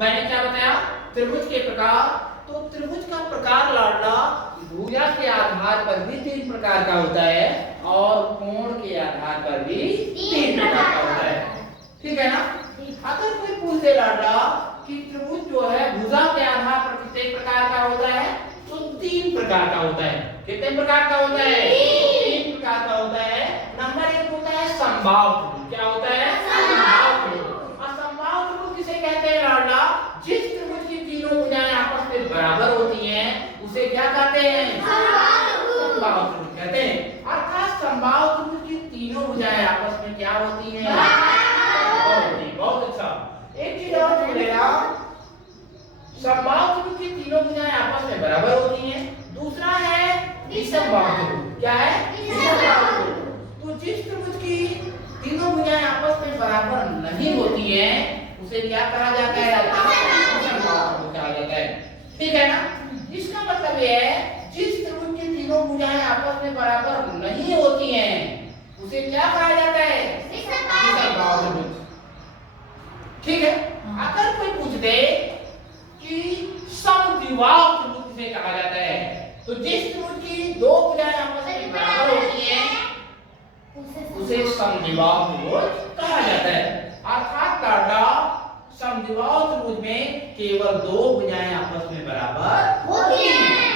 मैंने क्या बताया त्रिभुज के प्रकार। तो त्रिभुज का प्रकार लाडला भुजा के आधार पर भी 3 प्रकार का होता है और कोण के आधार पर भी 3 प्रकार का होता है। ठीक है ना। अगर कोई पूछे लाडला कि त्रिभुज जो है भुजा के आधार पर कितने प्रकार का होता है, तो 3 प्रकार का होता है। कितने प्रकार का होता है? 3 प्रकार का होता है। नंबर 1 होता है समबाहु त्रिभुज। क्या होता है? समबाहु त्रिभुज। और समबाहु त्रिभुज किसे कहते हैं लाडला? जिस त्रिभुज की तीनों भुजाएं आपस में बराबर होती हैं उसे क्या कहते हैं? समबाहु त्रिभुज कहते हैं। अर्थात समबाहु त्रिभुज की तीनों भुजाएं आपस में क्या होती हैं? बहुत अच्छा। एक चीज और मिलेगा, समबाहु त्रिभुज की तीनों भुजाएं आपस में बराबर होती हैं। दूसरा है विषमबाहु त्रिभुज। क्या है? विषमबाहु त्रिभुज। तो जिस त्रिभुज की तीनों भुजाएं आपस में बराबर नहीं होती हैं उसे क्या कहा जाता है? विषमबाहु त्रिभुज कहा जाता है। ठीक है ना। इसका मतलब यह है जिस त्रिभुज की तीनों भुजाएं आपस में बराबर नहीं होती हैं उसे क्या कहा जाता है? विषमबाहु त्रिभुज। ठीक है। अगर कोई पूछ दे कि समद्विबाहु त्रिभुज किसे कहा जाता है, तो जिस त्रिभुज की दो भुजाएं आपस में बराबर होती हैं उसे समद्विबाहु त्रिभुज कहा जाता है। अर्थात लाडला समद्विबाहु त्रिभुज में केवल दो भुजाएं आपस में बराबर होती हैं।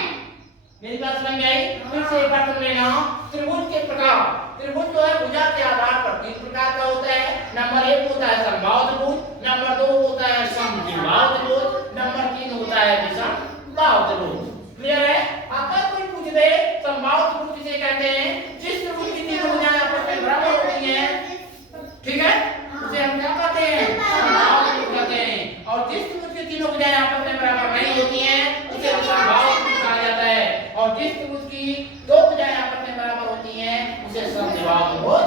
मेरी बात समझ में आई? फिर से एक बार सुन लेना। त्रिभुज के प्रकार, त्रिभुज जो है भुजा के आधार पर 3 प्रकार का होता है। नंबर 1 होता है समबाहु त्रिभुज, नंबर 2 होता है समद्विबाहु त्रिभुज, नंबर 3 होता है विषमबाहु त्रिभुज। क्लियर है? अगर कोई पूछ दे समबाहु त्रिभुज किसे कहते हैं? जिस त्रिभुज की तीनों भुजाएं आपस में बराबर होती हैं, ठीक है, उसे हम क्या कहते हैं? समबाहु त्रिभुज कहते हैं। और जिस त्रिभुज की तीनों भुजाएं आपस में बराबर नहीं होती हैं उसे विषमबाहु त्रिभुज कहा जाता है। और जिस त्रिभुज की दो भुजाएं आपस में बराबर होती हैं उसे समद्विबाहु त्रिभुज